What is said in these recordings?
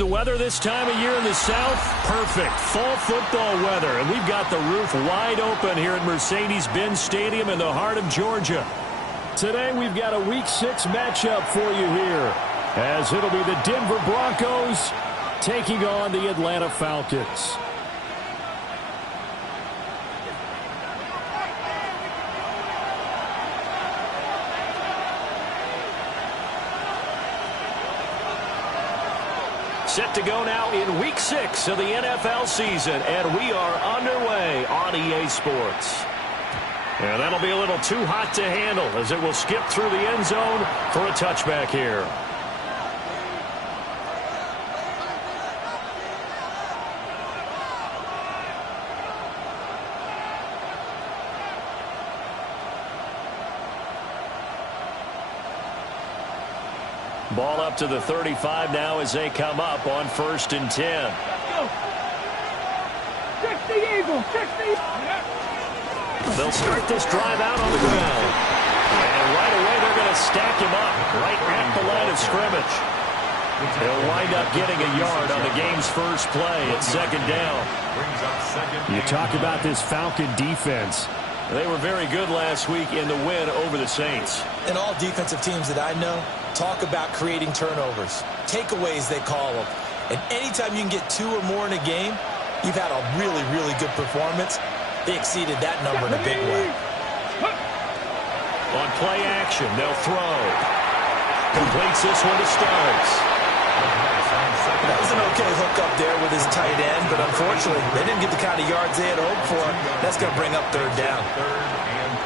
The weather this time of year in the South, perfect. Fall football weather. And we've got the roof wide open here at Mercedes-Benz Stadium in the heart of Georgia. Today we've got a Week 6 matchup for you here, as it'll be the Denver Broncos taking on the Atlanta Falcons. Set to go now in Week 6 of the NFL season, and we are underway on EA Sports. And that'll be a little too hot to handle as it will skip through the end zone for a touchback here. Ball up to the 35 now as they come up on 1st and 10. They'll start this drive out on the ground. And right away they're going to stack him up right at the line of scrimmage. They'll wind up getting a yard on the game's first play at 2nd down. You talk about this Falcon defense. They were very good last week in the win over the Saints. And all defensive teams that I know talk about creating turnovers. Takeaways, they call them. And anytime you can get 2 or more in a game, you've had a really, really good performance. They exceeded that number in a big way. On play action, they'll throw. Completes this one to Starks. That was an okay hook up there with his tight end, but unfortunately, they didn't get the kind of yards they had hoped for. That's going to bring up 3rd down. 3rd and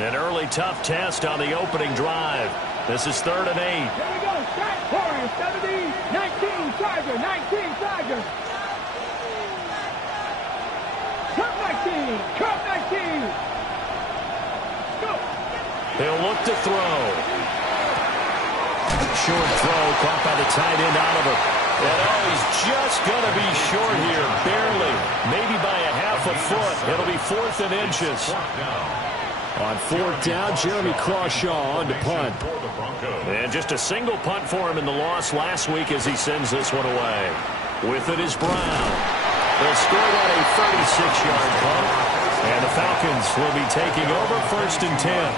8. An early tough test on the opening drive. This is 3rd and 8. Here we go. Start pouring. 70, 19, Charger, 19, Charger. Cut 19, cut 19. Go. He'll look to throw. Short throw caught by the tight end Oliver. And he's just going to be short here, barely. Maybe by a half a foot. It'll be 4th and inches. On 4th down, Jeremy Crawshaw on to punt. And just a single punt for him in the loss last week as he sends this one away. With it is Brown. They'll score on a 36-yard punt. And the Falcons will be taking over 1st and 10.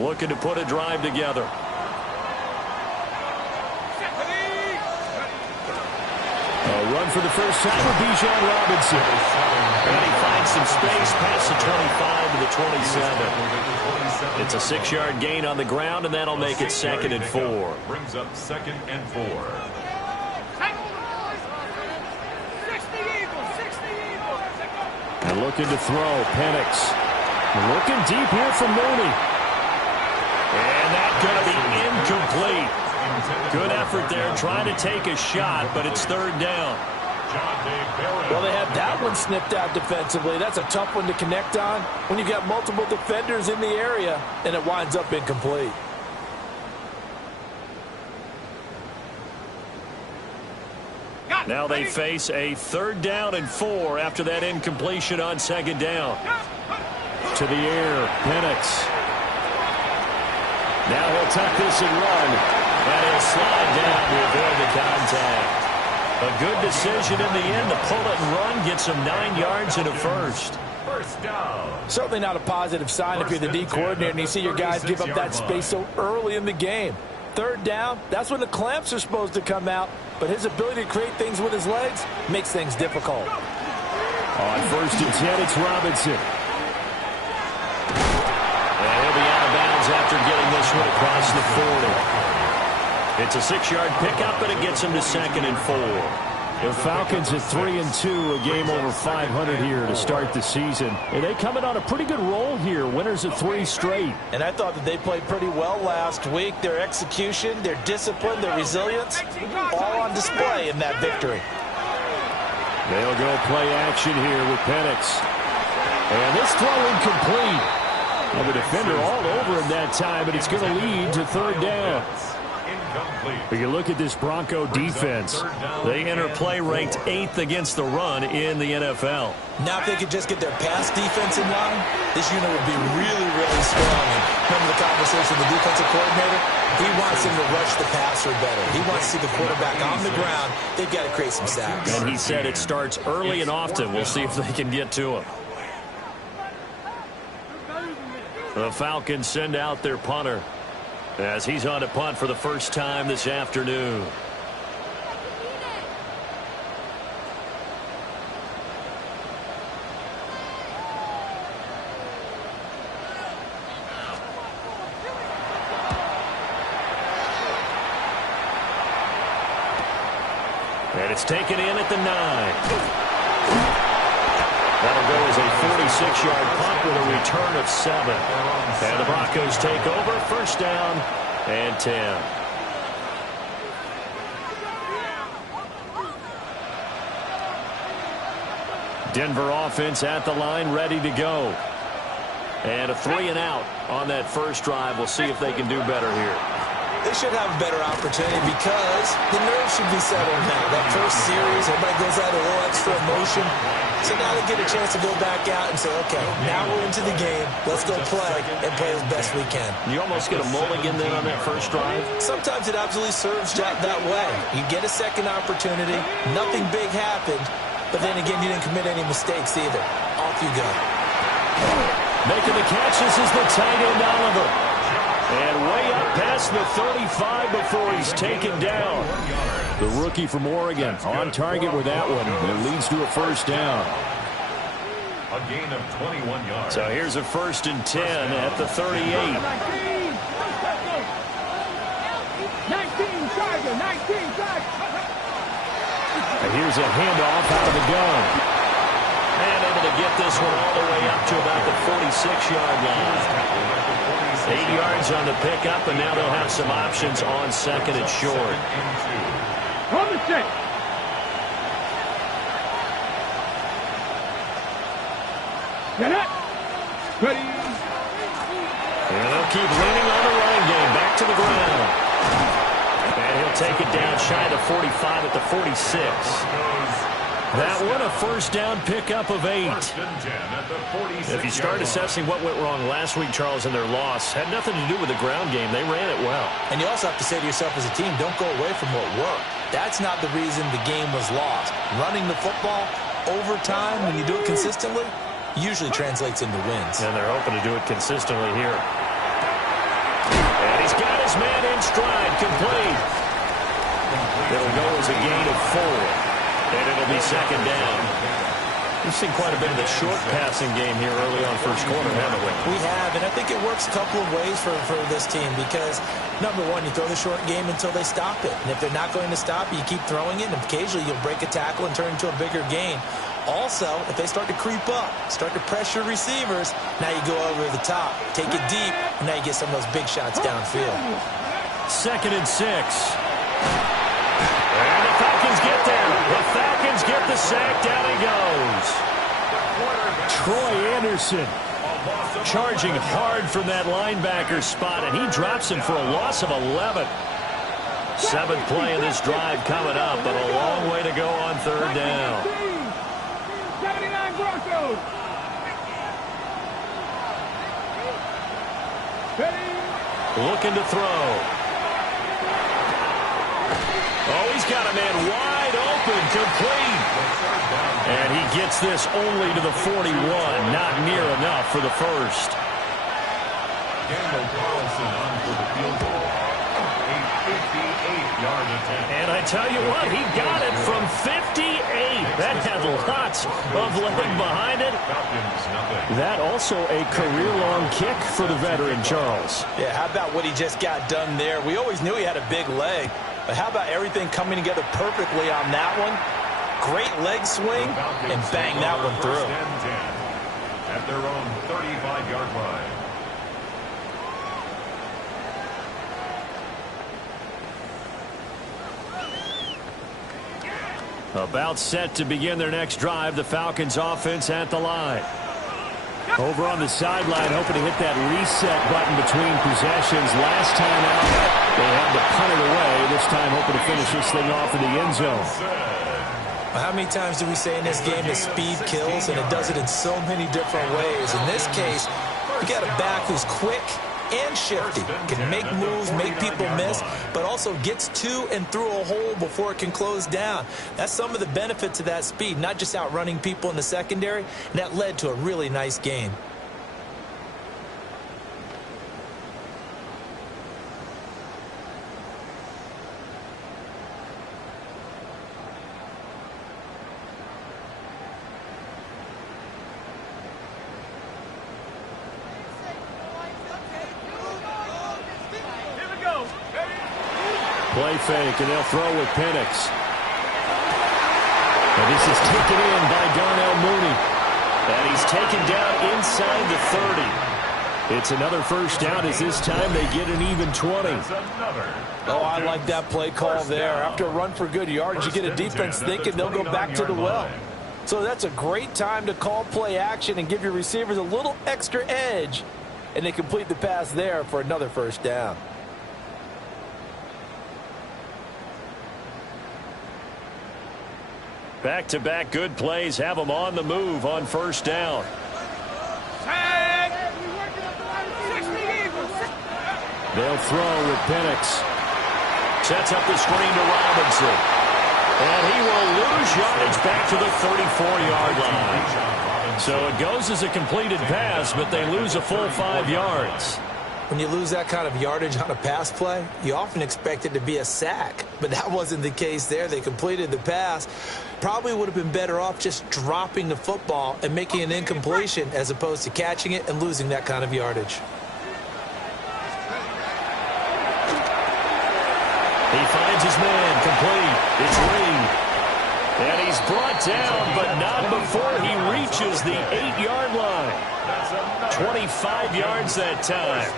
Looking to put a drive together. A run for the first time with Bijan Robinson. And he finds some space past the 25 to the 27. It's a 6-yard gain on the ground, and that'll make it 2nd and 4. Brings up 2nd and 4. And looking to throw, Penix. Looking deep here from Mooney. And that's going to be incomplete. Good effort there, trying to take a shot, but it's 3rd down. Well, they had that one snipped out defensively. That's a tough one to connect on when you've got multiple defenders in the area, and it winds up incomplete. Now they face a 3rd down and 4 after that incompletion on 2nd down. To the air, Penix. Now he'll tuck this and run. And he'll slide down to avoid the contact. A good decision in the end to pull it and run. Gets him 9 yards and a first. 1st down. Certainly not a positive sign if you're the D coordinator and you see your guys give up that space so early in the game. 3rd down, that's when the clamps are supposed to come out. But his ability to create things with his legs makes things difficult. On 1st and 10, it's Robinson. After getting this one across the 40. It's a 6-yard pickup, but it gets him to 2nd and 4. The Falcons at 3-2, a game over 500 here to start the season. And they come in on a pretty good roll here, winners of 3 straight. And I thought that they played pretty well last week. Their execution, their discipline, their resilience, all on display in that victory. They'll go play action here with Penix. And this throw incomplete. Well, the defender all over him that time, but it's going to lead to third down. But you look at this Bronco defense. They enter play ranked 8th against the run in the NFL. Now if they could just get their pass defense in line, this unit would be really, really strong. And remember the conversation with the defensive coordinator? He wants them to rush the passer better. He wants to see the quarterback on the ground. They've got to create some sacks. And he said it starts early and often. We'll see if they can get to him. The Falcons send out their punter as he's on to punt for the first time this afternoon. And it's taken in at the 9. That'll go as a 46-yard punt with a return of 7. And the Broncos take over, first down and 10. Denver offense at the line, ready to go. And a 3 and out on that first drive. We'll see if they can do better here. They should have a better opportunity because the nerves should be settled now. That first series, everybody goes out a little extra emotion. So now they get a chance to go back out and say, okay, now we're into the game. Let's go play and play as best we can. You almost get a mulligan then on that first drive? Sometimes it absolutely serves that way. You get a second opportunity. Nothing big happened. But then again, you didn't commit any mistakes either. Off you go. Making the catch, this is the tight end Oliver. And way up past the 35 before he's taken down. The rookie from Oregon on target with that one. It leads to a first down. A gain of 21 yards. So here's a 1st and 10 at the 38. 19, Charger, 19, Charger. And here's a handoff out of the gun. And able to get this one all the way up to about the 46-yard line. 8 yards on the pickup, and now they'll have some options on 2nd and short. On the set. Get it. Ready. And they'll keep leaning on the running game. Back to the ground. And he'll take it down shy of the 45 at the 46. That one a first down pickup of 8. If you start assessing what went wrong last week, Charles, in their loss, had nothing to do with the ground game. They ran it well. And you also have to say to yourself as a team, don't go away from what worked. That's not the reason the game was lost. Running the football over time, when you do it consistently, usually translates into wins. And they're hoping to do it consistently here. And he's got his man in stride, complete. It'll go as a gain of 4. And it'll be 2nd down. We've seen quite a bit of the short passing game here early on first quarter, haven't we? We have, and I think it works a couple of ways for this team because, number one, you throw the short game until they stop it. And if they're not going to stop it, you keep throwing it, and occasionally you'll break a tackle and turn into a bigger gain. Also, if they start to creep up, start to pressure receivers, now you go over the top, take it deep, and now you get some of those big shots downfield. 2nd and 6. And the Falcons get there. The Falcons get the sack. Down he goes. Troy Anderson charging hard from that linebacker spot, and he drops him for a loss of 11. 7th play of this drive coming up, but a long way to go on 3rd down. 79 Broncos. Ready. Looking to throw. Oh, he's got a man wide open, complete. And he gets this only to the 41, not near enough for the first. Daniel Carlson on for the field goal. A 58-yard attempt. And I tell you what, he got it from 58. That had lots of leg behind it. That also a career-long kick for the veteran, Charles. Yeah, how about what he just got done there? We always knew he had a big leg. But how about everything coming together perfectly on that one? Great leg swing, and bang that one through. At their own 35-yard line. About set to begin their next drive. The Falcons offense at the line. Over on the sideline, hoping to hit that reset button between possessions. Last time out, they had to punt it away. This time, hoping to finish this thing off in the end zone. How many times do we say in this game that speed kills, and it does it in so many different ways? In this case, you got a back who's quick and shifty, can make moves, make people miss, but also gets to and through a hole before it can close down. That's some of the benefit to that speed, not just outrunning people in the secondary, and that led to a really nice game. Play fake, and they'll throw with Penix. And this is taken in by Darnell Mooney. And he's taken down inside the 30. It's another first down as this time they get an even 20. Oh, I like that play call there. After a run for good yards, you get a defense thinking they'll go back to the well. So that's a great time to call play action and give your receivers a little extra edge. And they complete the pass there for another first down. Back-to-back good plays have them on the move on first down. They'll throw with Penix. Sets up the screen to Robinson. And he will lose yardage back to the 34-yard line. So it goes as a completed pass, but they lose a full 5 yards. When you lose that kind of yardage on a pass play, you often expect it to be a sack. But that wasn't the case there. They completed the pass. Probably would have been better off just dropping the football and making an incompletion as opposed to catching it and losing that kind of yardage. He finds his man complete. It's Reed. And he's brought down, but not before he reaches the 8-yard line. 25 yards that time.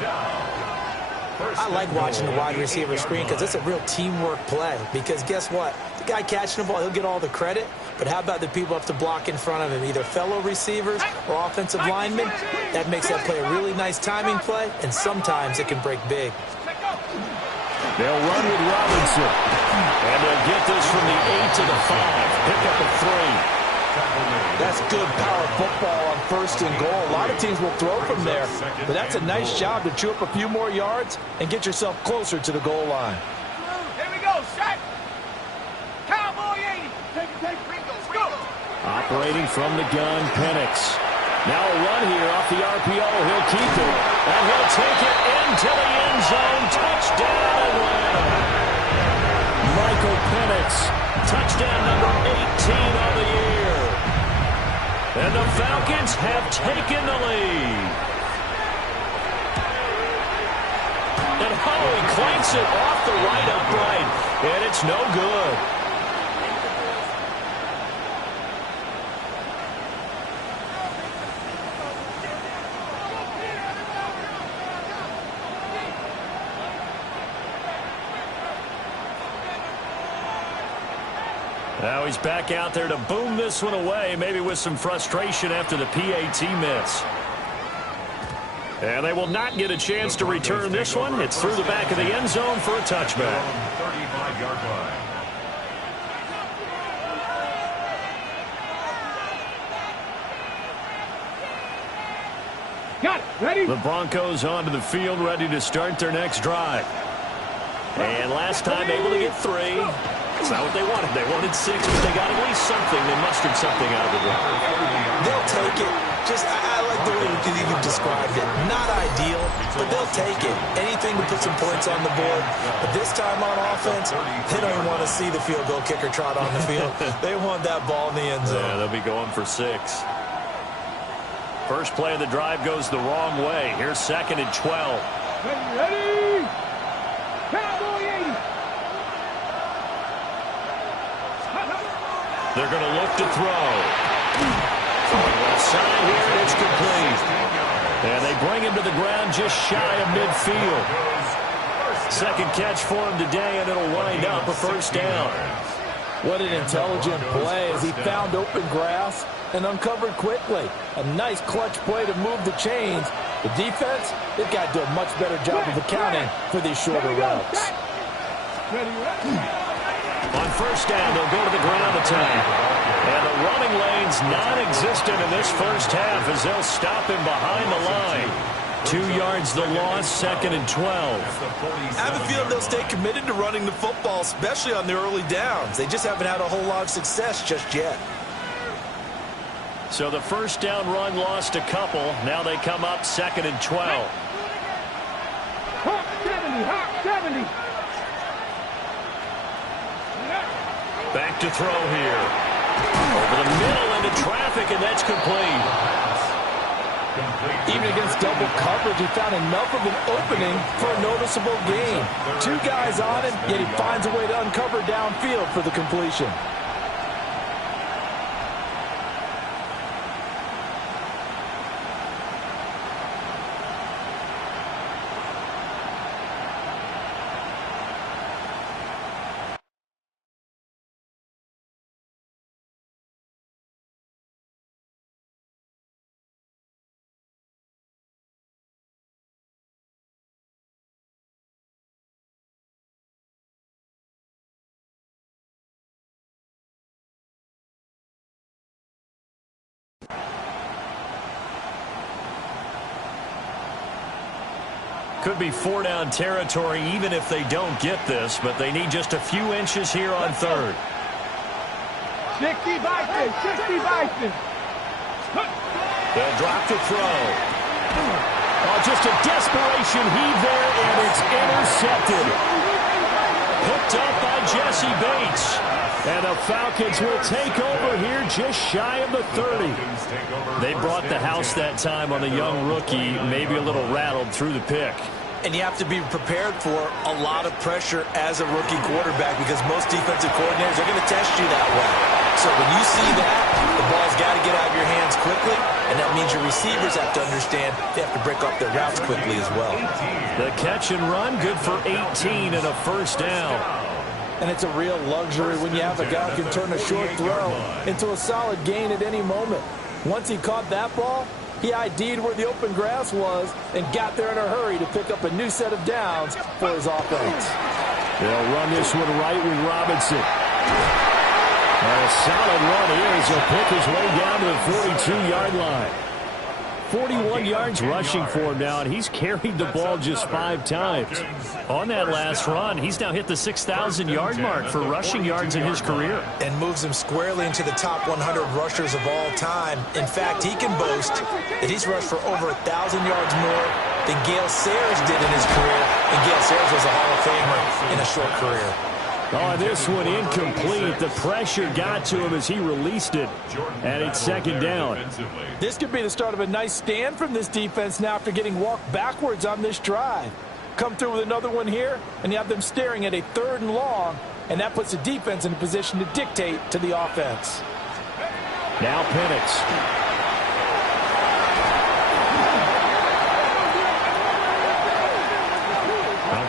I like watching the wide receiver screen because it's a real teamwork play. Because guess what? The guy catching the ball, he'll get all the credit. But how about the people have to block in front of him, either fellow receivers or offensive linemen? That makes that play a really nice timing play, and sometimes it can break big. They'll run with Robinson. And they'll get this from the 8 to the 5. Pick up a 3. That's good power football on first and goal. A lot of teams will throw from there, but that's a nice job to chew up a few more yards and get yourself closer to the goal line. Here we go, shot. Cowboy 80. Take, go. Operating from the gun, Penix. Now a run here off the RPO. He'll keep it, and he'll take it into the end zone. Touchdown, Atlanta. Michael Penix, touchdown number 18 on the year. And the Falcons have taken the lead. And he clanks it off the right upright, and it's no good. Now he's back out there to boom this one away, maybe with some frustration after the PAT miss. And they will not get a chance to return this one. It's through the back of the end zone for a touchback. 35-yard line. Got it. Ready? The Broncos onto the field, ready to start their next drive. And last time able to get 3. That's not what they wanted. They wanted 6, but they got at least something. They mustered something out of the drive. They'll take it. I like the way you described it. Not ideal, but they'll take it. Anything to put some points on the board. But this time on offense, they don't even want to see the field goal kicker trot on the field. They want that ball in the end zone. Yeah, they'll be going for 6. First play of the drive goes the wrong way. Here's 2nd and 12. Ready? Cowboy 80. They're going to look to throw. Left side here, and it's complete. And they bring him to the ground just shy of midfield. Second catch for him today, and it'll wind up a first down. What an intelligent play as he found open grass and uncovered quickly. A nice clutch play to move the chains. The defense, they've got to do a much better job of accounting for these shorter routes. On first down, they'll go to the ground attack. And the running lane's non-existent in this first half as they'll stop him behind the line. 2 yards the loss, 2nd and 12. I have a feeling they'll stay committed to running the football, especially on the early downs. They just haven't had a whole lot of success just yet. So the first down run lost a couple. Now they come up 2nd and 12. Hawk 70, Hawk 70. Back to throw here. Over the middle into traffic, and that's complete. Even against double coverage, he found enough of an opening for a noticeable gain. 2 guys on him, yet he finds a way to uncover downfield for the completion. Could be 4-down territory even if they don't get this, but they need just a few inches here on 3rd. 60 Vikings, 60 Vikings. They'll drop the throw. Oh, just a desperation heave there, and it's intercepted. Picked up by Jesse Bates. And the Falcons will take over here just shy of the 30. They brought the house that time on the young rookie, maybe a little rattled through the pick. And you have to be prepared for a lot of pressure as a rookie quarterback because most defensive coordinators are going to test you that way. So when you see that, the ball's got to get out of your hands quickly, and that means your receivers have to understand they have to break up their routes quickly as well. The catch and run, good for 18 and a first down. And it's a real luxury when you have a guy who can turn a short throw into a solid gain at any moment. Once he caught that ball, he ID'd where the open grass was and got there in a hurry to pick up a new set of downs for his offense. They'll run this one right with Robinson. And a solid run here as he'll pick his way down to the 42-yard line. 41 yards rushing for him now, and he's carried the ball just 5 times. On that last run, he's now hit the 6,000-yard mark for rushing yards in his career. And moves him squarely into the top 100 rushers of all time. In fact, he can boast that he's rushed for over 1,000 yards more than Gale Sayers did in his career. And Gale Sayers was a Hall of Famer in a short career. Oh, this one incomplete. The pressure got to him as he released it, and it's 2nd down. This could be the start of a nice stand from this defense now after getting walked backwards on this drive. Come through with another one here, and you have them staring at a 3rd and long, and that puts the defense in a position to dictate to the offense. Now Penix.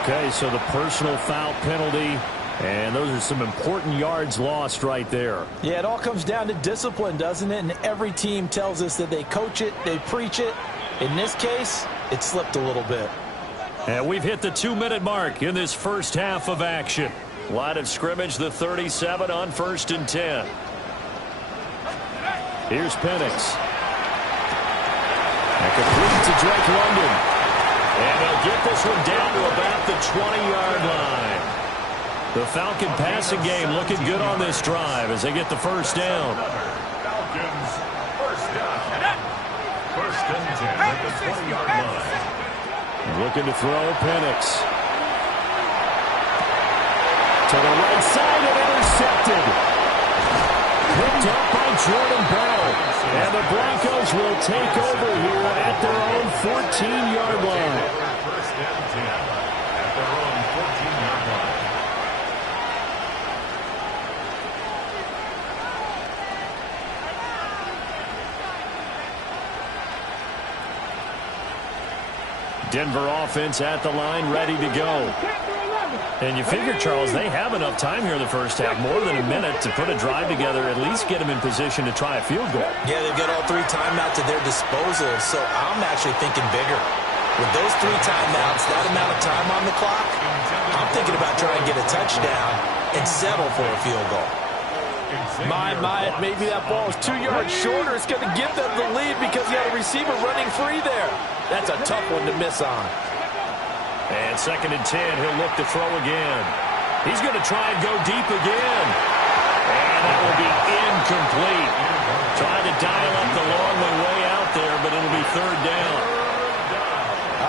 Okay, so the personal foul penalty. And those are some important yards lost right there. Yeah, it all comes down to discipline, doesn't it? And every team tells us that they coach it, they preach it. In this case, it slipped a little bit. And we've hit the 2-minute mark in this first half of action. Line of scrimmage, the 37 on 1st and 10. Here's Penix. And complete to Drake London. And they'll get this one down to about the 20-yard line. The Falcon passing game looking good on this drive as they get the first down. Falcons, first down. 1st and 10 at the 20-yard line. Looking to throw Penix. To the right side and intercepted. Picked up by Jordan Bell. And the Broncos will take over here at their own 14-yard line. 1st and 10 at their own 14-yard line. Denver offense at the line, ready to go. And you figure, Charles, they have enough time here in the first half, more than a minute, to put a drive together, at least get them in position to try a field goal. Yeah, they've got all 3 timeouts at their disposal, so I'm actually thinking bigger. With those 3 timeouts, that amount of time on the clock, I'm thinking about trying to get a touchdown and settle for a field goal. My, maybe that ball is 2 yards shorter. It's going to give them the lead because you had a receiver running free there. That's a tough one to miss on. And 2nd and 10, he'll look to throw again. He's going to try and go deep again. And that will be incomplete. Trying to dial up the long way out there, but it'll be 3rd down.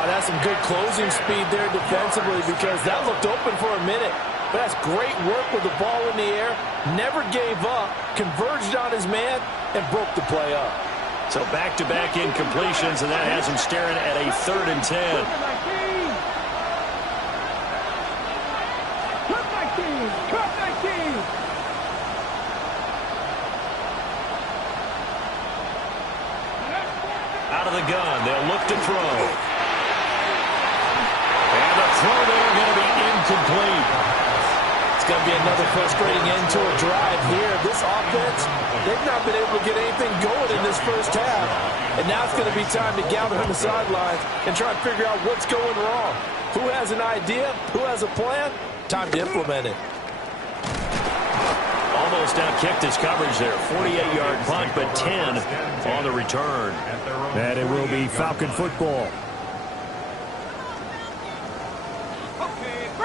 That's some good closing speed there defensively because that looked open for a minute. But that's great work with the ball in the air. Never gave up, converged on his man, and broke the play up. So back-to-back incompletions, and that has him staring at a 3rd and 10. Out of the gun, they'll look to throw. And the throw there going to be incomplete. It's going to be another frustrating end to a drive here. This offense, they've not been able to get anything going in this first half. And now it's going to be time to gather on the sidelines and try and figure out what's going wrong. Who has an idea? Who has a plan? Time to implement it. Almost out-kicked his coverage there. 48-yard punt, but 10 on the return. And it will be Falcon football.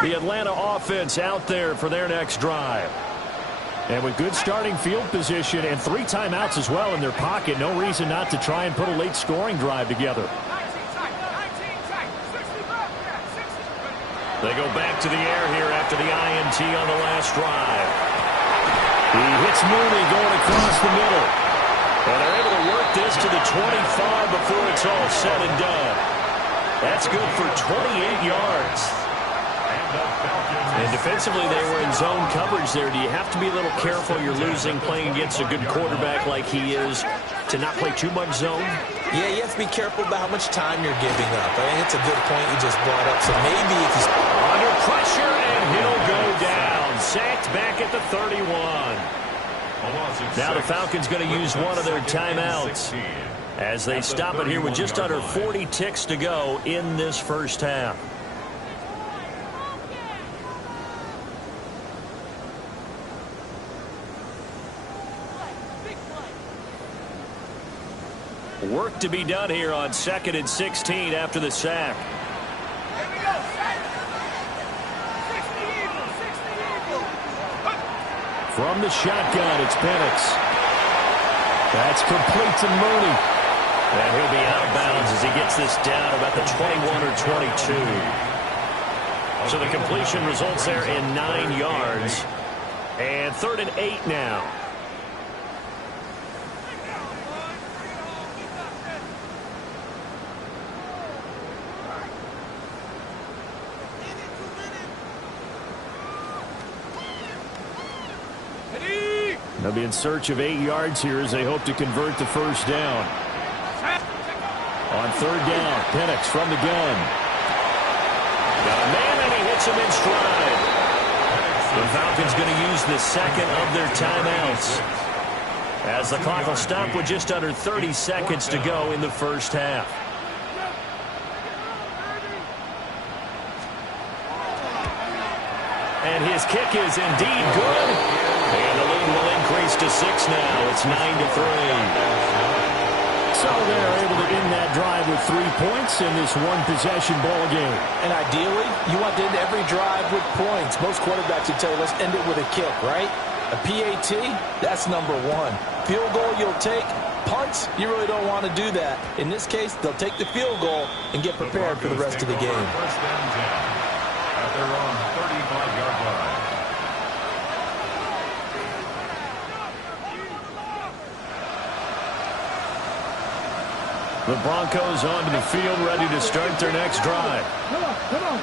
The Atlanta offense out there for their next drive. And with good starting field position and 3 timeouts as well in their pocket, no reason not to try and put a late scoring drive together. They go back to the air here after the INT on the last drive. He hits Mooney going across the middle. And they're able to work this to the 25 before it's all said and done. That's good for 28 yards. And defensively, they were in zone coverage there. Do you have to be a little careful? You're losing playing against a good quarterback like he is to not play too much zone? Yeah, you have to be careful about how much time you're giving up. I think it's a good point you just brought up. So maybe if he's under pressure, and he'll go down. Sacked back at the 31. Now the Falcons going to use one of their timeouts as they stop it here with just under 40 ticks to go in this first half. Work to be done here on 2nd and 16 after the sack. From the shotgun, it's Penix. That's complete to Mooney. And he'll be out of bounds as he gets this down about the 21 or 22. So the completion results there in 9 yards. And 3rd and 8 now. They'll be in search of 8 yards here as they hope to convert the first down. On 3rd down, Penix from the gun. Got a man, and he hits him in stride. The Falcons going to use the 2nd of their timeouts as the clock will stop with just under 30 seconds to go in the first half. And his kick is indeed good. And the lead will increase to 6 now. It's 9-3. So they're able to end that drive with 3 points in this one-possession ball game. And ideally, you want to end every drive with points. Most quarterbacks would tell you, let's end it with a kick, right? A PAT, that's number 1. Field goal you'll take. Punts, you really don't want to do that. In this case, they'll take the field goal and get prepared for the rest of the game. First down 10 at their own 35-yard line. The Broncos onto the field, ready to start their next drive.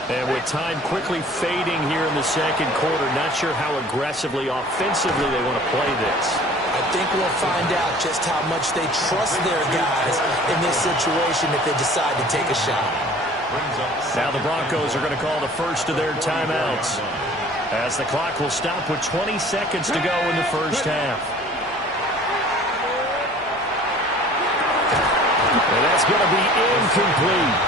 And with time quickly fading here in the second quarter, not sure how aggressively, offensively they want to play this. I think we'll find out just how much they trust their guys in this situation if they decide to take a shot. Now the Broncos are going to call the first of their timeouts, as the clock will stop with 20 seconds to go in the first half. And that's going to be incomplete.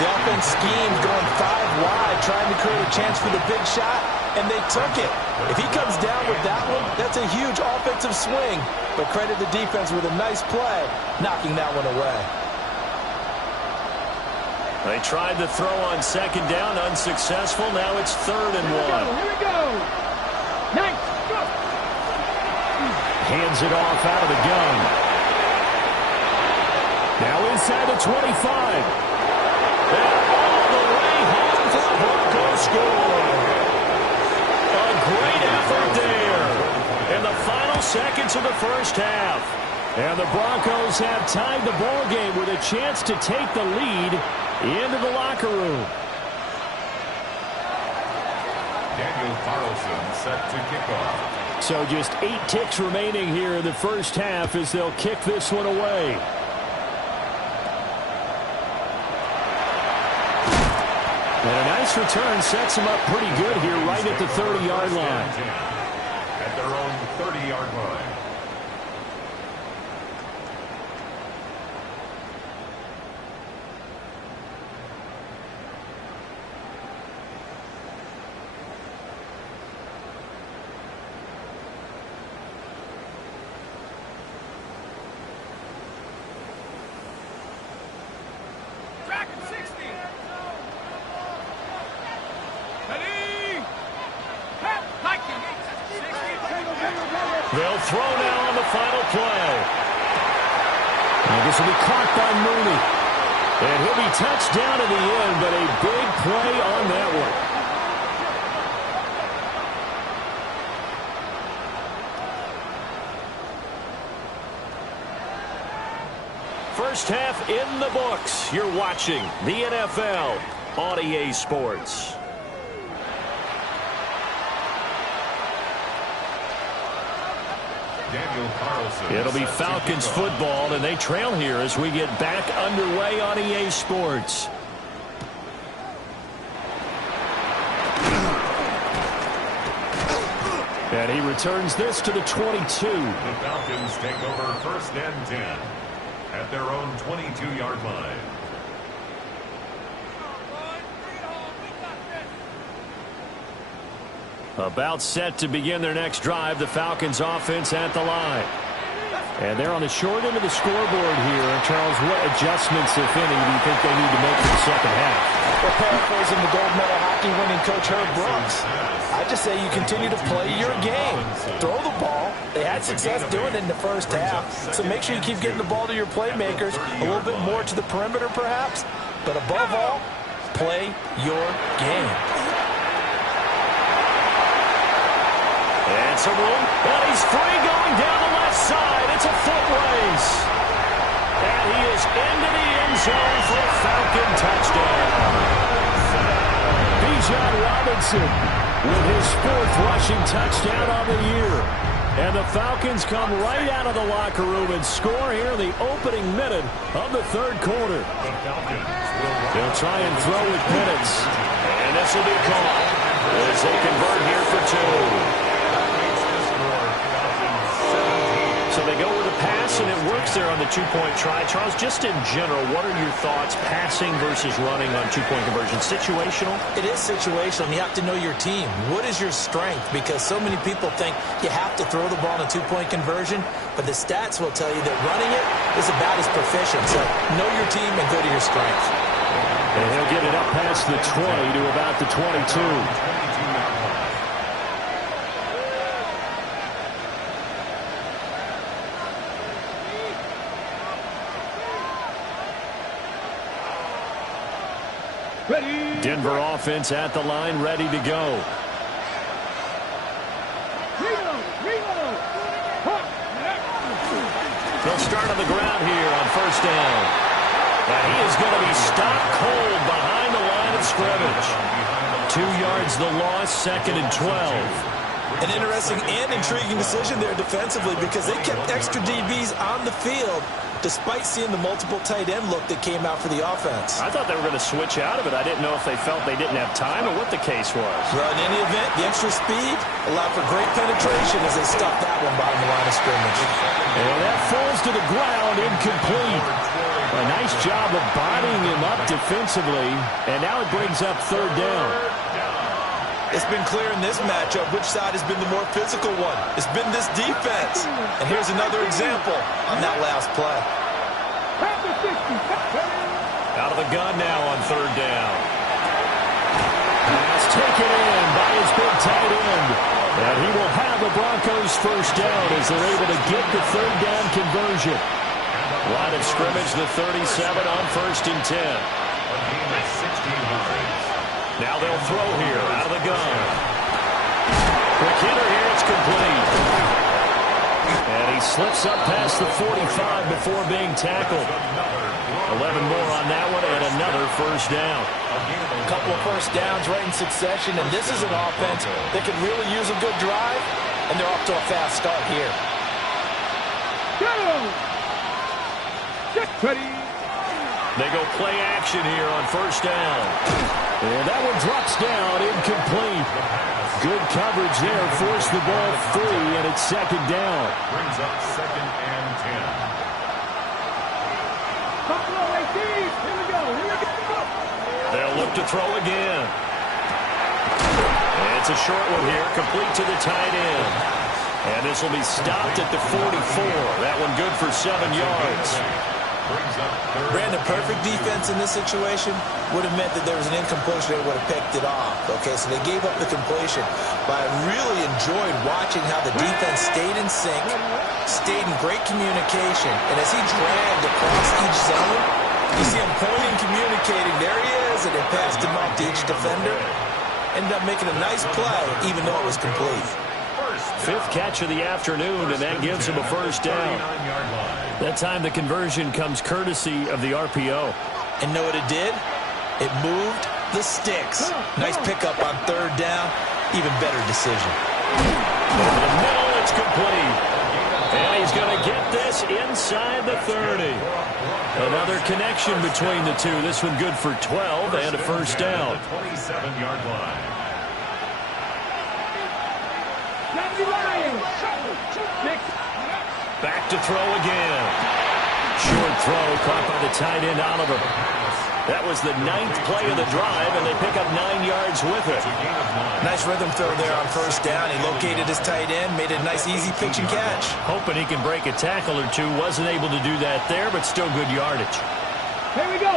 The offense schemed going 5 wide, trying to create a chance for the big shot, and they took it. If he comes down with that one, that's a huge offensive swing. But credit the defense with a nice play, knocking that one away. They tried to throw on second down, unsuccessful. Now it's 3rd and 1. Here we go. Nice. Go. Hands it off out of the gun. Now inside the 25. And all the way home for the Broncos score. A great effort there in the final seconds of the first half. And the Broncos have tied the ball game with a chance to take the lead into the locker room. Daniel Carlson set to kick off. So just 8 ticks remaining here in the first half as they'll kick this one away. And a nice return sets them up pretty good here right at the 30-yard line. At their own 30-yard line. They'll throw now on the final play. And this will be caught by Mooney. And he'll be touched down at the end, but a big play on that one. First half in the books. You're watching the NFL on EA Sports. It'll be Falcons football, and they trail here as we get back underway on EA Sports. And he returns this to the 22. The Falcons take over 1st and 10 at their own 22-yard line. About set to begin their next drive, the Falcons offense at the line. And they're on the short end of the scoreboard here. Charles, what adjustments, if any, do you think they need to make for the second half? Well, paraphrasing the gold medal hockey winning coach Herb Brooks, I just say you continue to play your game. Throw the ball. They had success doing it in the first half, so make sure you keep getting the ball to your playmakers, a little bit more to the perimeter perhaps, but above all, play your game. And some room, and he's free going down the left side. It's a foot race. And he is into the end zone for a Falcon touchdown. Bijan Robinson with his 4th rushing touchdown on the year. And the Falcons come right out of the locker room and score here in the opening minute of the 3rd quarter. They'll try and throw with Penix. And this will be caught as they convert here for 2. So they go with a pass, and it works there on the 2-point try. Charles, just in general, what are your thoughts, passing versus running on 2-point conversion? Situational? It is situational, and you have to know your team. What is your strength? Because so many people think you have to throw the ball in a 2-point conversion, but the stats will tell you that running it is about as proficient. So know your team and go to your strength. And he'll get it up past the 20 to about the 22. Denver offense at the line, ready to go. They'll start on the ground here on 1st down. And he is going to be stopped cold behind the line of scrimmage. 2 yards the loss, 2nd and 12. An interesting and intriguing decision there defensively because they kept extra DBs on the field despite seeing the multiple tight end look that came out for the offense. I thought they were going to switch out of it. I didn't know if they felt they didn't have time or what the case was. Well, in any event, the extra speed allowed for great penetration as they stuffed that one behind the line of scrimmage. And that falls to the ground, incomplete. A nice job of bodying him up defensively, and now it brings up third down. It's been clear in this matchup which side has been the more physical one. It's been this defense. And here's another example on that last play. Out of the gun now on third down. Pass taken in by his big tight end. And he will have the Broncos first down as they're able to get the third down conversion. Line of scrimmage, the 37 on 1st and 10. Now they'll throw here out of the gun. Quick hitter here, it's complete. And he slips up past the 45 before being tackled. 11 more on that one and another first down. A couple of first downs right in succession, and this is an offense that can really use a good drive, and they're off to a fast start here. They go play action here on first down. And that one drops down, incomplete. Good coverage there, forced the ball free, and it's second down. Brings up 2nd and 10. They'll look to throw again. And it's a short one here, complete to the tight end. And this will be stopped at the 44. That one good for 7 yards. Brandon, perfect defense in this situation would have meant that there was an incompletion that would have picked it off. Okay, so they gave up the completion. But I really enjoyed watching how the defense stayed in sync, stayed in great communication, and as he dragged across each zone, you see him pointing, communicating. There he is, and they passed him off to each defender. Ended up making a nice play, even though it was complete. 5th catch of the afternoon, and that gives him a first down. That time the conversion comes courtesy of the RPO. And know what it did? It moved the sticks. Nice pickup on third down. Even better decision. Over the middle, it's complete. And he's going to get this inside the 30. Another connection between the two. This one good for 12 and a first down. 27-yard line. Back to throw again. Short throw caught by the tight end Oliver. That was the 9th play of the drive, and they pick up 9 yards with it. Nice rhythm throw there on first down. He located his tight end, made it a nice easy pitch and catch. Hoping he can break a tackle or two. Wasn't able to do that there, but still good yardage. Here we go.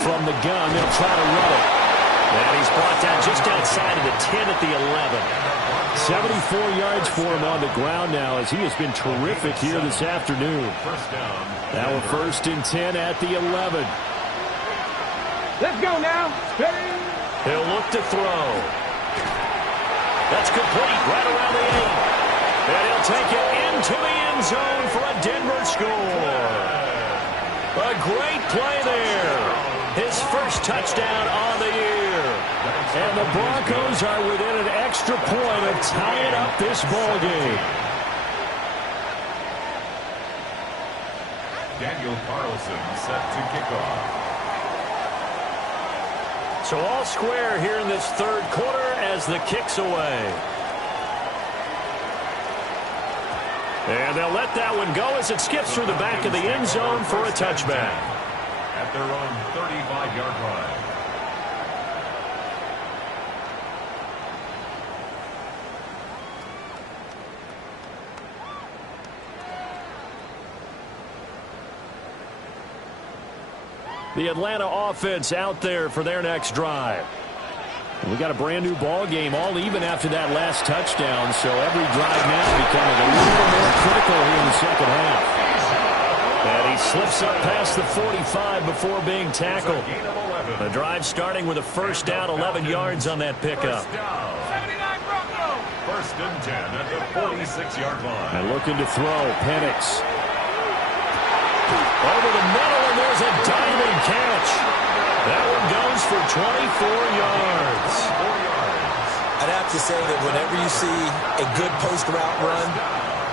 From the gun, they'll try to run it. And he's brought down just outside of the 10 at the 11. 74 yards for him on the ground now as he has been terrific here this afternoon. Now a 1st and 10 at the 11. Let's go now. He'll look to throw. That's complete right around the 8. And he'll take it into the end zone for a Denver score. A great play there. His first touchdown on the year. And the Broncos are within an extra point of tying up this ball game. Daniel Carlson set to kick off. So all square here in this third quarter as the kick's away. And they'll let that one go as it skips through the back of the end zone for a touchback. At their own 35-yard line. The Atlanta offense out there for their next drive. We got a brand new ball game, all even after that last touchdown, so every drive now becoming a little more critical here in the second half. And he slips up past the 45 before being tackled. The drive starting with a first down, 11 yards on that pickup. 79 Broncos. 1st and 10 at the 46-yard line. And looking to throw, Penix. Over the middle, and there's a diving catch. That one goes for 24 yards. I'd have to say that whenever you see a good post route run,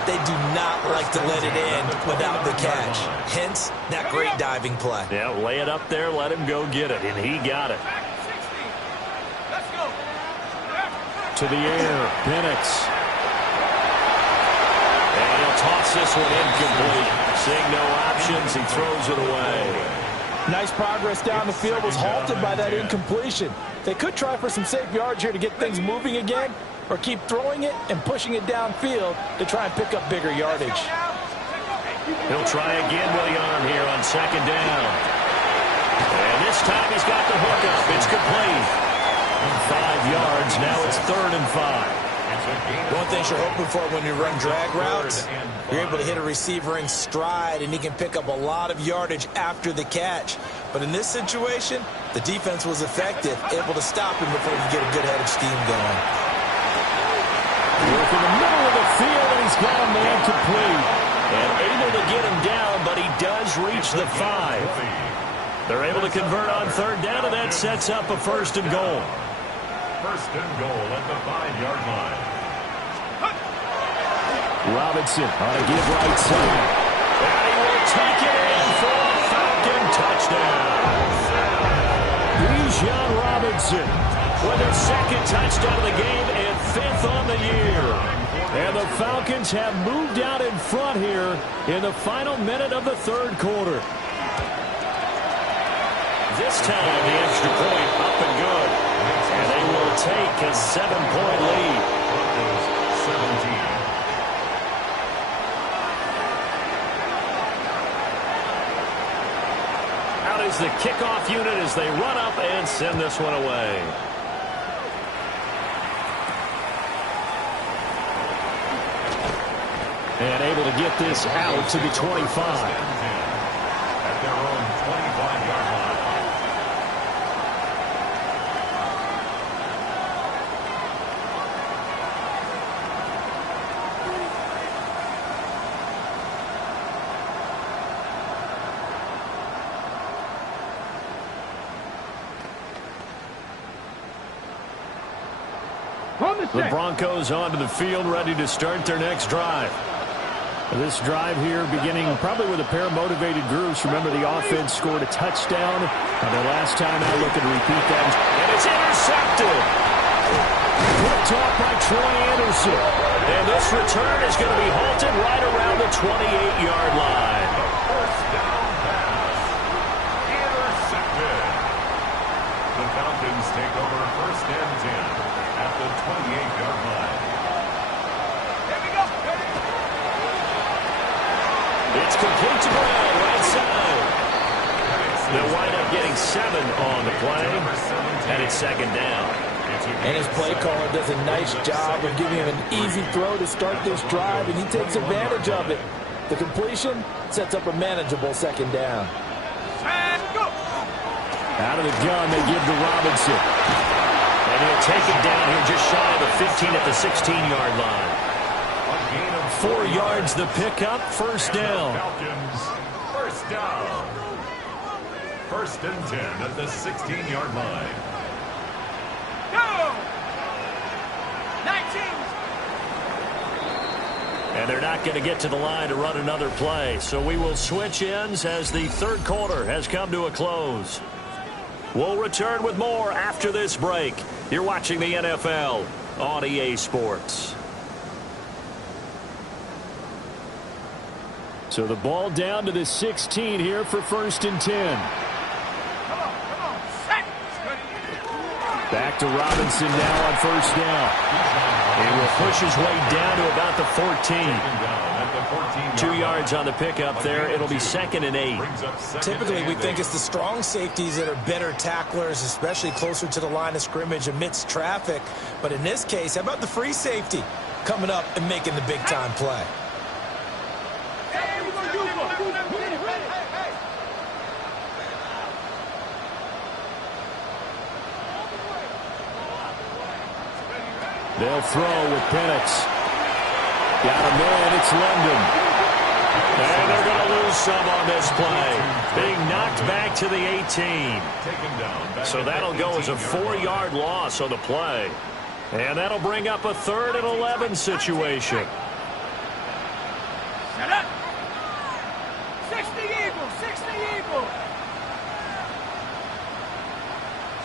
they do not like to let it end without the catch. Hence, that great diving play. Yeah, lay it up there, let him go get it, and he got it. To the air, Penix. And he'll toss this one incomplete. Seeing no options, he throws it away. Nice progress down the field, was halted by that incompletion. They could try for some safe yards here to get things moving again, or keep throwing it and pushing it downfield to try and pick up bigger yardage. He'll try again with the arm here on second down. And this time he's got the hook up. It's complete. 5 yards. Now it's 3rd and 5. One thing you're hoping for when you run drag routes, you're able to hit a receiver in stride, and he can pick up a lot of yardage after the catch. But in this situation, the defense was effective, able to stop him before he could get a good head of steam going. Work in the middle of the field, and he's got a man complete. And able to get him down, but he does reach the 5. They're able to convert on 3rd down, and that sets up a 1st and goal. 1st and goal at the 5-yard line. Robinson on a give right side. And he will take it in for a Falcon touchdown. Bijan Robinson with their 2nd touchdown of the game and 5th on the year. And the Falcons have moved out in front here in the final minute of the 3rd quarter. This time the extra point up and good. And they will take a 7-point lead. 17. Out is the kickoff unit as they run up and send this one away. And able to get this out to the 25. At their own 25-yard line. The Broncos onto the field, ready to start their next drive. This drive here beginning probably with a pair of motivated groups. Remember, the offense scored a touchdown. The last time out, looking to repeat that. And it's intercepted. Picked off by Troy Anderson. And this return is going to be halted right around the 28-yard line. First down pass. Intercepted. The Falcons take over 1st and 10 at the 28-yard line. Here we go. It's complete to Brown, right side. They'll wind up getting 7 on the play, and it's 2nd down. And his play caller does a nice job of giving him an easy throw to start this drive, and he takes advantage of it. The completion sets up a manageable 2nd down. And go. Out of the gun, they give to Robinson. And he'll take it down here just shy of the 15 at the 16-yard line. 4 yards the pickup, 1st down. Falcons, 1st down. 1st and 10 at the 16-yard line. Go. 19. And they're not going to get to the line to run another play. So we will switch ends as the 3rd quarter has come to a close. We'll return with more after this break. You're watching the NFL on EA Sports. So the ball down to the 16 here for 1st and 10. Come on. Set. Back to Robinson now on 1st down. He will push his way down to about the 14. 2 yards on the pickup there. It'll be 2nd and 8. Typically, we think it's the strong safeties that are better tacklers, especially closer to the line of scrimmage amidst traffic. But in this case, how about the free safety coming up and making the big-time play? They'll throw with Penix. Got a man. It's London. And they're going to lose some on this play. Being knocked back to the 18. So that'll go as a 4-yard loss on the play. And that'll bring up a 3rd and 11 situation. Set up. 60 Eagles, 60 Eagles.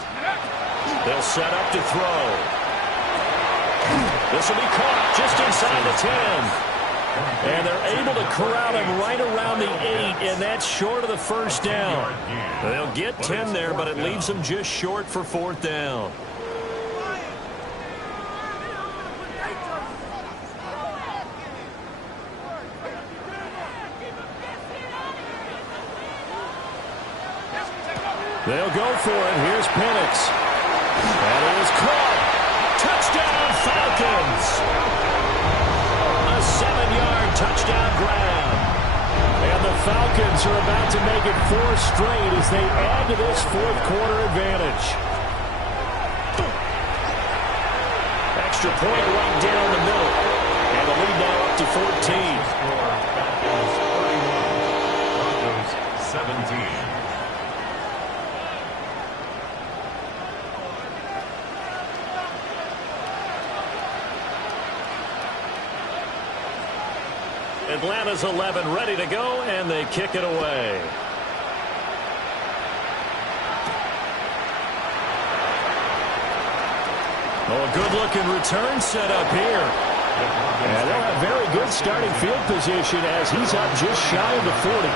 Set up. They'll set up to throw. This will be caught just inside the 10. And they're able to corral him right around the 8, and that's short of the first down. They'll get 10 there, but it leaves them just short for 4th down. They'll go for it. Here's Penix. And it is caught. Touchdown, Falcons. A 7-yard touchdown grab. And the Falcons are about to make it 4 straight as they add to this 4th quarter advantage. Extra point right down the middle. And the lead now up to 14. Falcons 31, Broncos 17. Atlanta's 11 ready to go, and they kick it away. Oh, a good-looking return set up here. And they'll have very good starting field position as he's up just shy of the 40.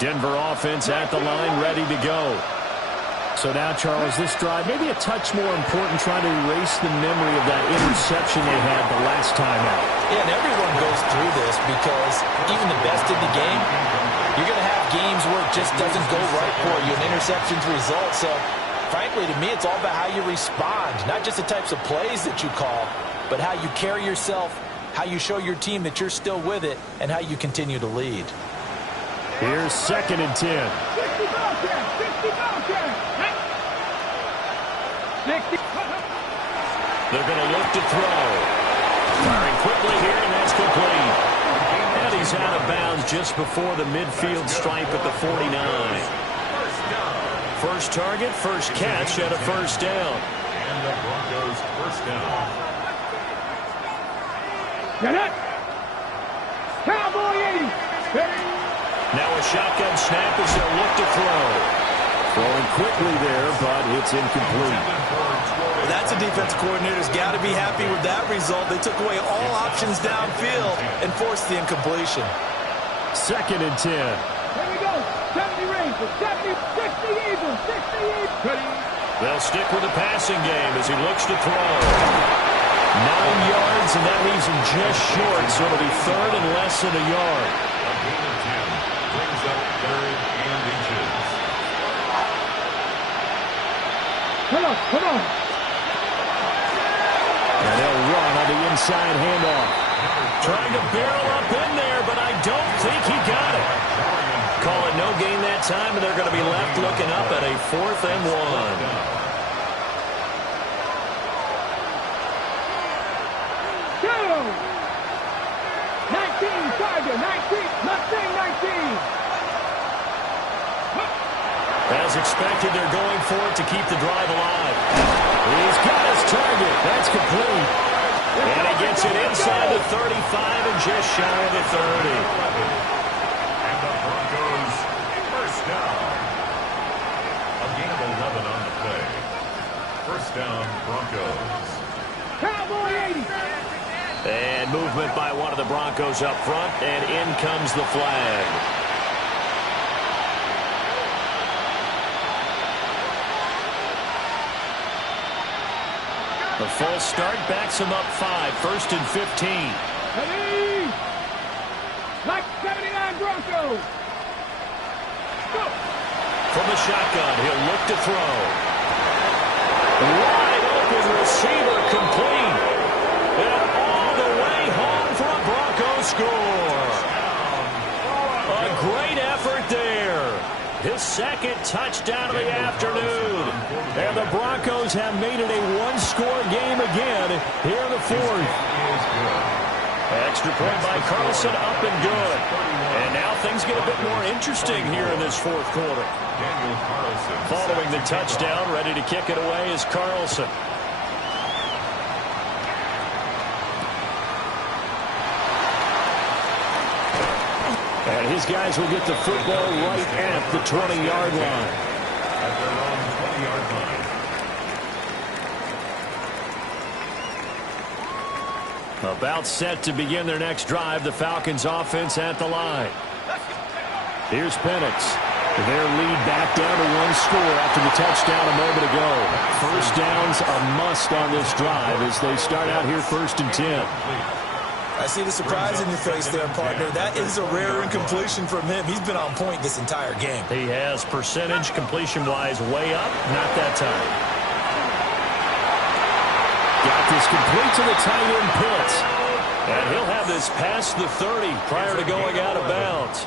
Denver offense at the line, ready to go. So now, Charles, this drive maybe a touch more important, trying to erase the memory of that interception they had the last time out. Yeah, and everyone goes through this because even the best in the game, you're going to have games where it just doesn't go right for you, and interceptions result. So, frankly, to me, it's all about how you respond, not just the types of plays that you call, but how you carry yourself, how you show your team that you're still with it, and how you continue to lead. Here's 2nd and 10. 60 Falcons, 60 Falcons. 60. They're going to look to throw. Firing quickly here, and that's complete. And he's out of bounds just before the midfield stripe at the 49. First target, first catch, and a first down. And the Broncos first down. Set up. Cowboy 80. Now a shotgun snap as they'll look to throw. Throwing quickly there, but it's incomplete. Well, that's a defense coordinator's got to be happy with that result. They took away all options downfield and forced the incompletion. 2nd and 10. Here we go. 70 Rangers, 70, 60 Eagles, 60 Eagles. They'll stick with the passing game as he looks to throw. 9 yards, and that leaves him just short, so it'll be 3rd and less than a yard. A gain of 10 brings up 3rd and inches. Come on. And they'll run on the inside handoff. Trying to barrel up in there, but I don't think he got it. Call it no gain that time, and they're going to be left looking up at a 4th and 1. Go! 19, Tiger, 19, Mustang 19. As expected, they're going for it to keep the drive alive. He's got his target. That's complete. And he gets it inside the 35 and just shy of the 30. And the Broncos first down. A gain of 11 on the play. First down, Broncos. Cowboy 80. And movement by one of the Broncos up front, and in comes the flag. The false start backs him up 5, 1st and 15. Ready? Like 79 Broncos. Go. From the shotgun, he'll look to throw. Wide open receiver, complete. And all the way home for a Broncos score. A great effort there. His second touchdown of the afternoon. And the Broncos have made it a one-score game again here in the fourth. Extra point by Carlson, up and good. And now things get a bit more interesting here in this fourth quarter. Following the touchdown, ready to kick it away is Carlson. And his guys will get the football right at the 20-yard line. At their own 20-yard line. About set to begin their next drive. The Falcons offense at the line. Here's Penix. Their lead back down to one score after the touchdown a moment ago. First down's a must on this drive as they start out here 1st and 10. I see the surprise in your face there, partner. That is a rare incompletion from him. He's been on point this entire game. He has percentage completion-wise way up. Not that time. Got this complete to the tight end Pitts. And he'll have this past the 30 prior to going out of bounds.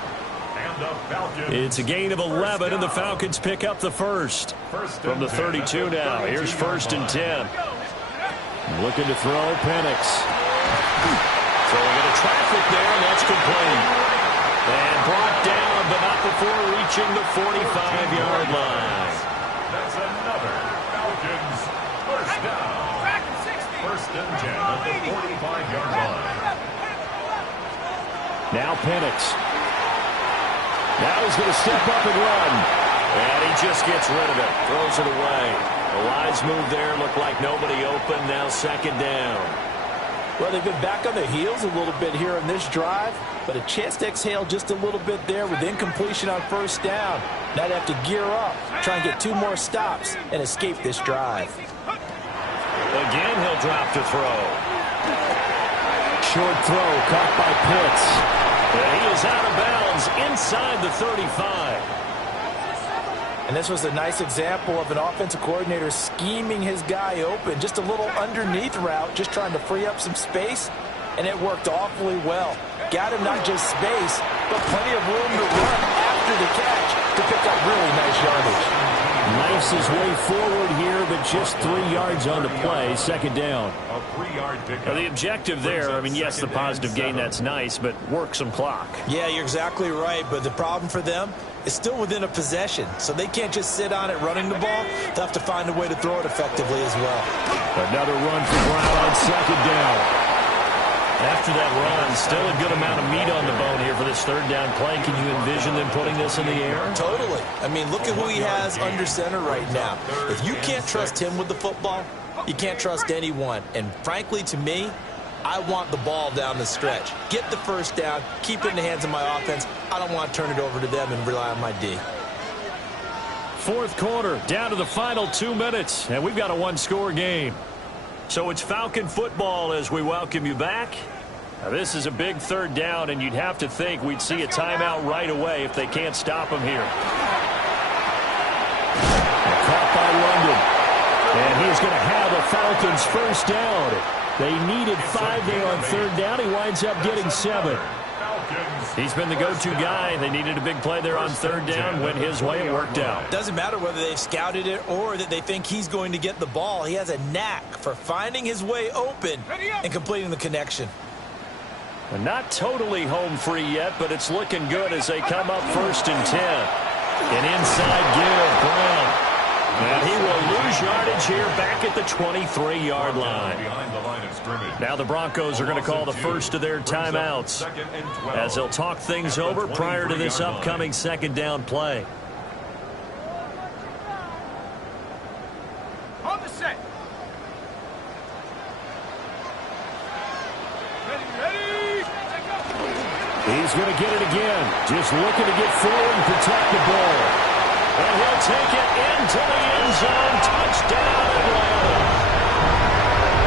It's a gain of 11, and the Falcons pick up the first. From the 32 now. Here's 1st and 10. Looking to throw, Penix. Throwing into traffic there, and that's complete. And brought down, but not before reaching the 45-yard line. That's another Falcons first down. 1st and 10 at the 45-yard line. Now Penix. Now he's going to step up and run. And he just gets rid of it. Throws it away. A wise move there. Looked like nobody open. Now 2nd down. Well, they've been back on their heels a little bit here on this drive, but a chance to exhale just a little bit there with incompletion on 1st down. Now they have to gear up, try and get 2 more stops, and escape this drive. Again, he'll drop to throw. Short throw caught by Pitts. And he is out of bounds inside the 35. And this was a nice example of an offensive coordinator scheming his guy open. Just a little underneath route, just trying to free up some space, and it worked awfully well. Got him not just space, but plenty of room to run after the catch to pick up really nice yardage. Knifes his way forward here, but just 3 yards on the play. 2nd down. A 3-yard pickup. Now, the objective there, I mean, yes, the positive gain, that's nice, but work some clock. Yeah, you're exactly right, but the problem for them is still within a possession, so they can't just sit on it running the ball. They'll have to find a way to throw it effectively as well. Another run for Brown on 2nd down. After that run, still a good amount of meat on the bone here for this 3rd down play. Can you envision them putting this in the air? Totally. I mean, look at who he has under center right now. If you can't trust him with the football, you can't trust anyone. And frankly, to me, I want the ball down the stretch. Get the 1st down, keep it in the hands of my offense. I don't want to turn it over to them and rely on my D. 4th quarter, down to the final 2 minutes, and we've got a one-score game. So it's Falcon football as we welcome you back. Now, this is a big 3rd down, and you'd have to think we'd see a timeout right away if they can't stop him here. Caught by London. And he's going to have a Falcons 1st down. They needed 5 there on 3rd down. He winds up getting 7. He's been the go-to guy. They needed a big play there on 3rd down. Went his way. It worked out. Doesn't matter whether they've scouted it or that they think he's going to get the ball. He has a knack for finding his way open and completing the connection. And not totally home free yet, but it's looking good as they come up 1st and 10. An inside give, Brown. And he will lose yardage here back at the 23-yard line. Now the Broncos are going to call the first of their timeouts as they'll talk things over prior to this upcoming 2nd down play. On the set. Ready. He's going to get it again. Just looking to get forward and protect the ball. And he'll take it into the end zone. Touchdown, Atlanta.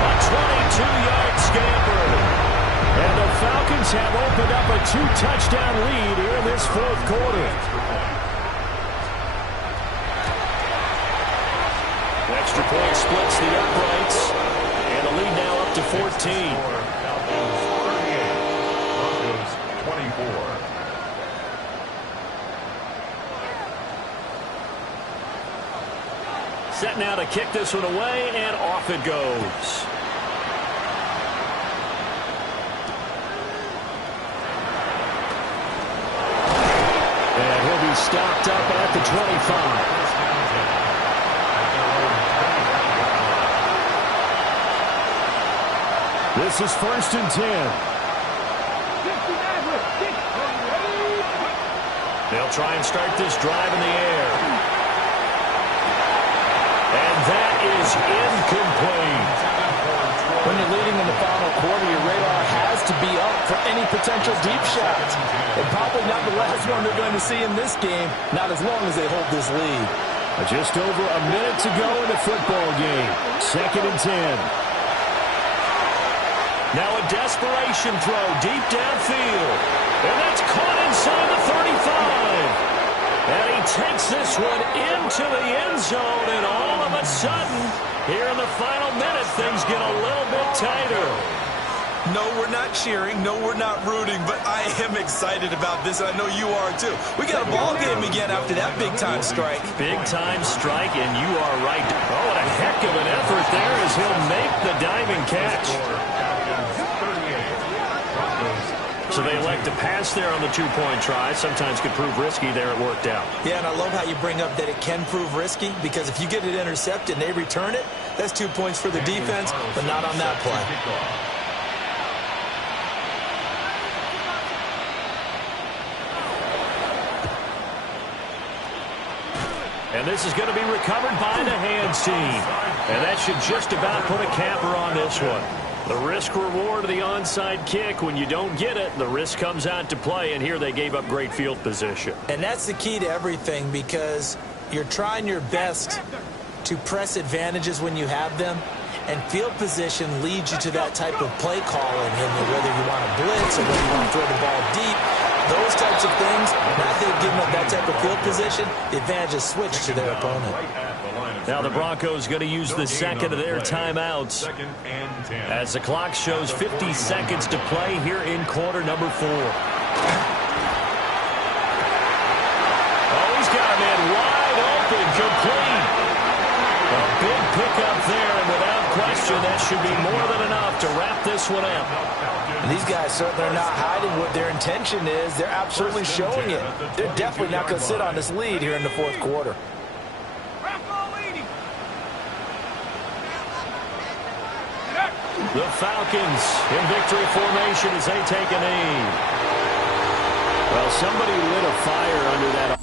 A 22-yard scamper. And the Falcons have opened up a 2-touchdown lead here in this 4th quarter. Extra point splits the uprights. And the lead now up to 14. Broncos 24. Set now to kick this one away, and off it goes. And he'll be stopped up at the 25. This is 1st and 10. They'll try and start this drive in the air. And that is incomplete. When you're leading in the final quarter, your radar has to be up for any potential deep shots. And probably not the last one they're going to see in this game, not as long as they hold this lead. Just over a minute to go in the football game. 2nd and 10. Now a desperation throw deep downfield. And that's caught inside the 35. And he takes this one into the end zone. And all of a sudden, here in the final minute, things get a little bit tighter. No, we're not cheering. No, we're not rooting. But I am excited about this. I know you are, too. We got a ball game again after that big-time strike. Big-time strike, and you are right. Oh, what a heck of an effort there as he'll make the diving catch. So they elect to pass there on the two-point try. Sometimes could prove risky. There it worked out. Yeah, and I love how you bring up that it can prove risky, because if you get it intercepted and they return it, that's 2 points for the defense, but not on that play. And this is going to be recovered by the hands team. And that should just about put a capper on this one. The risk-reward of the onside kick, when you don't get it, the risk comes out to play, and here they gave up great field position. And that's the key to everything, because you're trying your best to press advantages when you have them, and field position leads you to that type of play calling, and whether you want to blitz or whether you want to throw the ball deep, those types of things, now they've given up that type of field position, the advantage is switched to their opponent. Now the Broncos going to use the second of their timeouts as the clock shows 50 seconds to play here in quarter number 4. Oh, he's got a man wide open, complete. A big pickup there, and without question, that should be more than enough to wrap this one up. And these guys certainly are not hiding what their intention is. They're absolutely showing it. They're definitely not going to sit on this lead here in the fourth quarter. The Falcons in victory formation as they take a knee. Well, somebody lit a fire under that